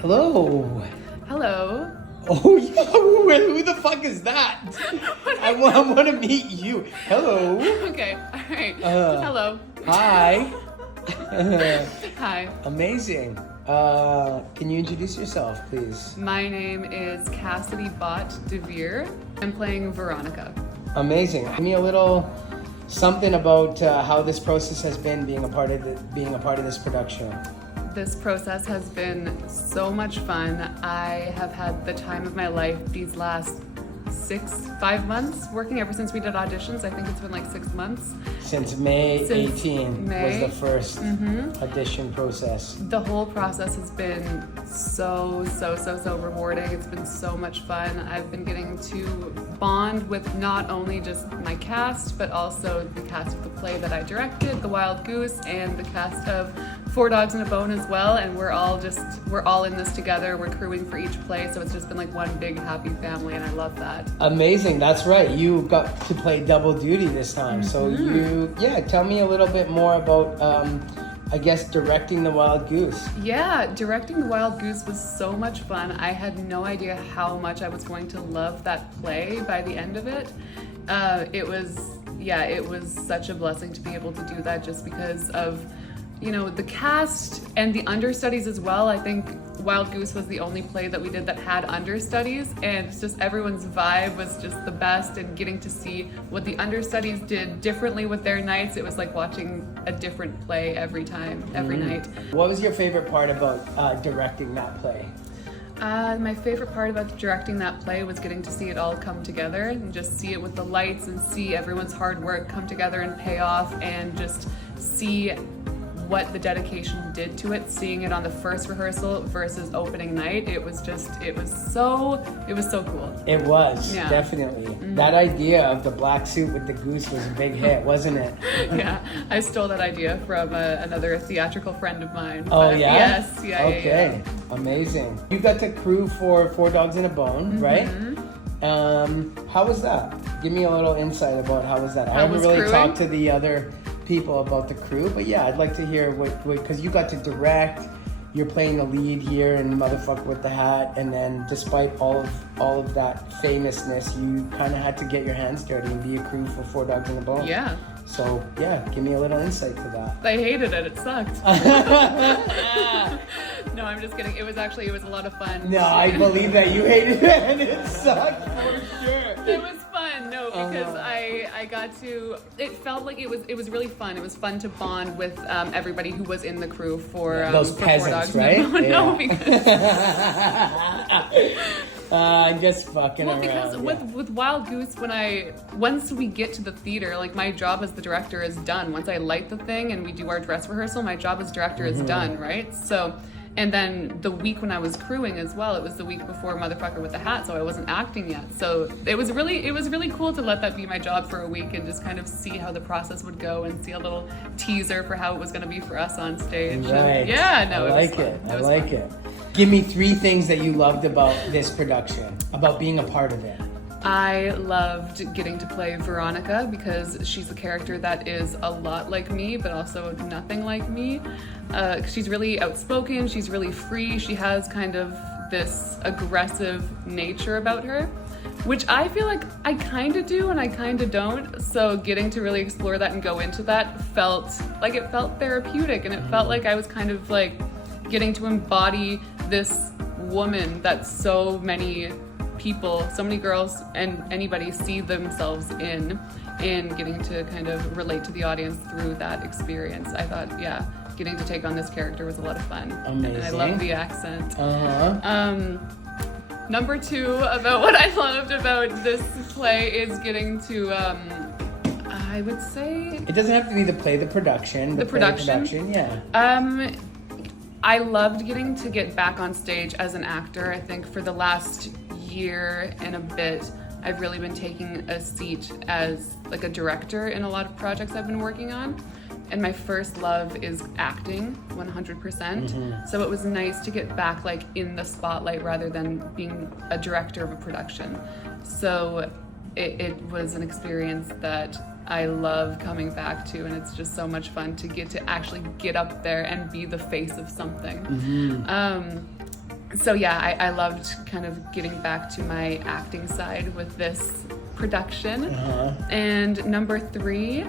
Hello. Hello. Oh, yeah. Who the fuck is that? I want to meet you. Hello. Okay, all right. Hello. Hi. Hi. Amazing. Can you introduce yourself, please? My name is Cassidy Devire. I'm playing Veronica. Amazing. Give me a little something about how this process has been being a part of this production. This process has been so much fun. I have had the time of my life these last 5 months working ever since we did auditions. I think it's been like 6 months. Since May 18 May. was the first audition process. The whole process has been so rewarding. It's been so much fun. I've been getting to bond with not only just my cast, but also the cast of the play that I directed, The Wild Goose, and the cast of 4 Dogs and a Bone as well. And we're all in this together. We're crewing for each play, so it's just been like one big happy family, and I love that. Amazing. That's right. You got to play double duty this time. So tell me a little bit more about, I guess, directing The Wild Goose. Yeah, directing The Wild Goose was so much fun. I had no idea how much I was going to love that play by the end of it. It was such a blessing to be able to do that just because of, the cast and the understudies as well. I think Wild Goose was the only play that we did that had understudies, and it's just everyone's vibe was just the best, and getting to see what the understudies did differently with their nights. It was like watching a different play every night. What was your favorite part about directing that play? My favorite part about directing that play was getting to see it all come together and just see it with the lights and see everyone's hard work come together and pay off, and just see what the dedication did to it, seeing it on the first rehearsal versus opening night. It was so cool. It was, definitely. That idea of the black suit with the goose was a big hit, wasn't it? Yeah, I stole that idea from another theatrical friend of mine. Oh, yeah? Yes, yeah. Okay, amazing. You got to crew for 4 Dogs and a Bone, right? How was that? Give me a little insight about how was that. I haven't really talked to the other people about the crew, but yeah, I'd like to hear what because you got to direct, you're playing the lead here in Motherf with the Hat, and then despite all of that famousness, you kind of had to get your hands dirty and be a crew for 4 Dogs and a Bone. Yeah. So yeah, give me a little insight to that. I hated it. It sucked. No, I'm just kidding. It was a lot of fun. No, I believe that you hated it and it sucked for sure. It was fun, because I got to. It felt like it was really fun. It was fun to bond with everybody who was in the crew for those for peasants, 4 Dogs. right? No, because. Just fucking around. Because with Wild Goose, once we get to the theater, like my job as the director is done. Once I light the thing and we do our dress rehearsal, my job as director is done, right? So, and then the week when I was crewing as well, it was the week before Motherfucker with the Hat, so I wasn't acting yet. So it was really cool to let that be my job for a week and just kind of see how the process would go and see a little teaser for how it was going to be for us on stage. Right. And yeah, no, I like it. Give me 3 things that you loved about this production, about being a part of it. I loved getting to play Veronica because she's a character that is a lot like me, but also nothing like me. She's really outspoken, she's really free, she has kind of this aggressive nature about her, which I feel like I kind of do and I kind of don't. So getting to really explore that and go into that felt therapeutic, and it felt like I was kind of like getting to embody this woman that so many people, so many girls and anybody see themselves in, and getting to kind of relate to the audience through that experience. I thought, getting to take on this character was a lot of fun. Amazing. And I love the accent. Number 2 about what I loved about this play is getting to, I would say... It doesn't have to be the play, the production. The production, yeah. I loved getting to get back on stage as an actor. I think for the last year and a bit, I've really been taking a seat as like a director in a lot of projects I've been working on. And my first love is acting, 100%. So it was nice to get back like in the spotlight rather than being a director of a production. So it was an experience that I love coming back to, and it's just so much fun to get to actually get up there and be the face of something. So yeah, I loved kind of getting back to my acting side with this production. And number 3,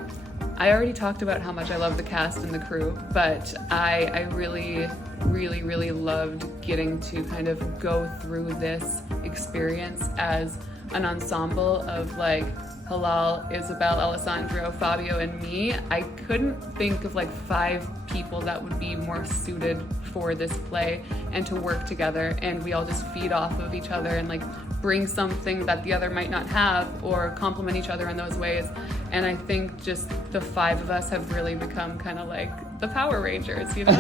I already talked about how much I love the cast and the crew, but I really, really, really loved getting to kind of go through this experience as an ensemble of like Halal, Isabel, Alessandro, Fabio, and me. I couldn't think of like 5 people that would be more suited for this play and to work together, and we all just feed off of each other and like bring something that the other might not have or complement each other in those ways. And I think just the 5 of us have really become kind of like the Power Rangers, you know?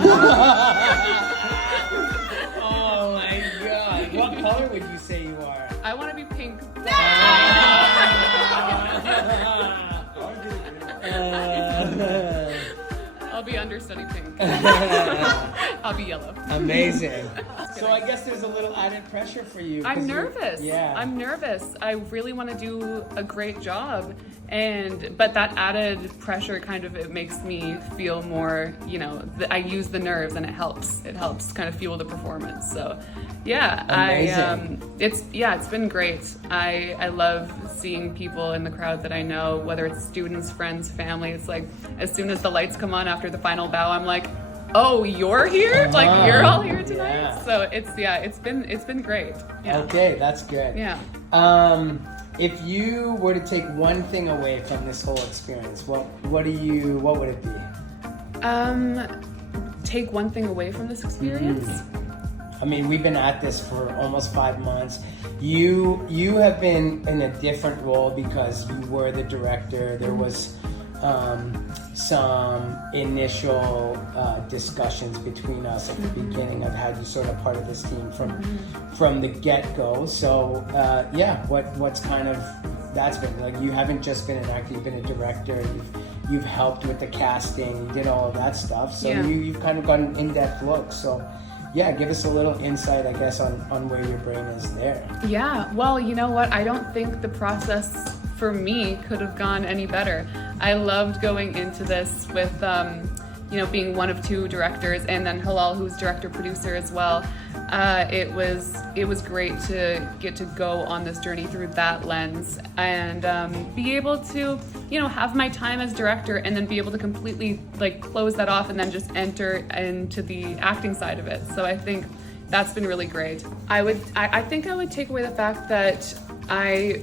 Oh my god. What color would you say you are? I want to be pink. I'll be understudy pink. I'll be yellow. Amazing. So I guess there's a little added pressure for you. I'm nervous. Yeah. I'm nervous. I really want to do a great job. But that added pressure kind of, it makes me feel more, you know, I use the nerves and it helps kind of fuel the performance. So yeah, it's been great. I love seeing people in the crowd that I know, whether it's students, friends, family. It's like, as soon as the lights come on after the final bow, I'm like, oh, you're here? Like, you're all here tonight? Yeah. So it's been great. Yeah. Okay, that's good. Yeah. If you were to take one thing away from this whole experience, what would it be? Take one thing away from this experience? I mean, we've been at this for almost 5 months. You have been in a different role because you were the director. There was some initial discussions between us at the beginning of how you sort of part of this team from the get-go. So what's kind of that's been like? You haven't just been an actor; you've been a director. You've helped with the casting, you did all of that stuff. So you've kind of got an in-depth look. So yeah, give us a little insight, I guess, on where your brain is there. Yeah, well, you know what? I don't think the process for me could have gone any better. I loved going into this with, being one of 2 directors, and then Halal, who's director-producer as well. It was great to get to go on this journey through that lens and be able to, have my time as director and then be able to completely like close that off and then just enter into the acting side of it. So I think that's been really great. I think I would take away the fact that I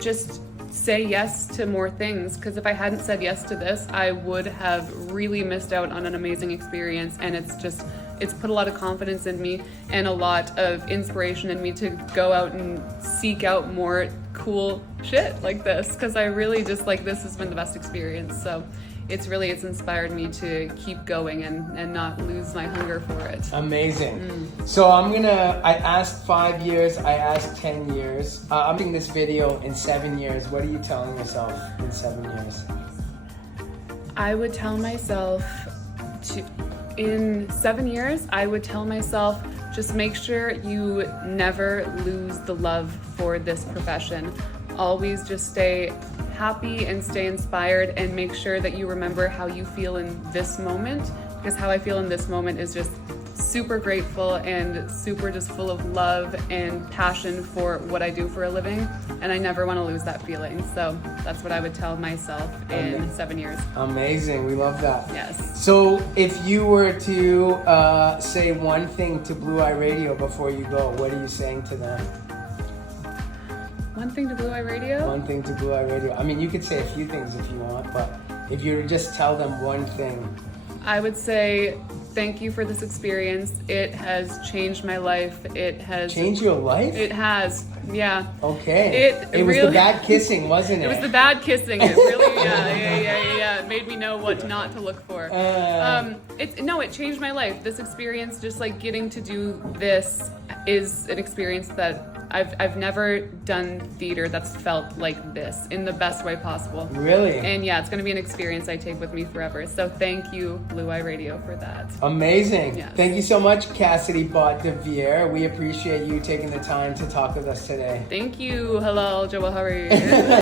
just say yes to more things, because if I hadn't said yes to this, I would have really missed out on an amazing experience. And it's put a lot of confidence in me and a lot of inspiration in me to go out and seek out more cool shit like this, because I really just like, this has been the best experience. So it's inspired me to keep going and not lose my hunger for it. Amazing. So I asked 5 years, I asked 10 years. I'm doing this video in 7 years. What are you telling yourself in 7 years? I would tell myself in 7 years, I would tell myself, just make sure you never lose the love for this profession. Always just stay happy and stay inspired, and make sure that you remember how you feel in this moment, because how I feel in this moment is just super grateful and super just full of love and passion for what I do for a living, and I never want to lose that feeling. So that's what I would tell myself in 7 years. Amazing, we love that. Yes. So if you were to say one thing to Blue Eye Radio before you go, what are you saying to them? One thing to Blue Eye Radio? One thing to Blue Eye Radio. I mean, you could say a few things if you want, but if you were to just tell them one thing. I would say, thank you for this experience. It has changed my life. It has... Changed your life? It has, yeah. Okay. It was really, the bad kissing, wasn't it? It was the bad kissing. It really, yeah. It made me know what not to look for. It changed my life. This experience, just like getting to do this, is an experience that I've never done theater that's felt like this in the best way possible. Really? And yeah, it's going to be an experience I take with me forever. So thank you, Blue Eye Radio, for that. Amazing. Yes. Thank you so much, Cassidy Devire. We appreciate you taking the time to talk with us today. Thank you. Hello, Jawahari.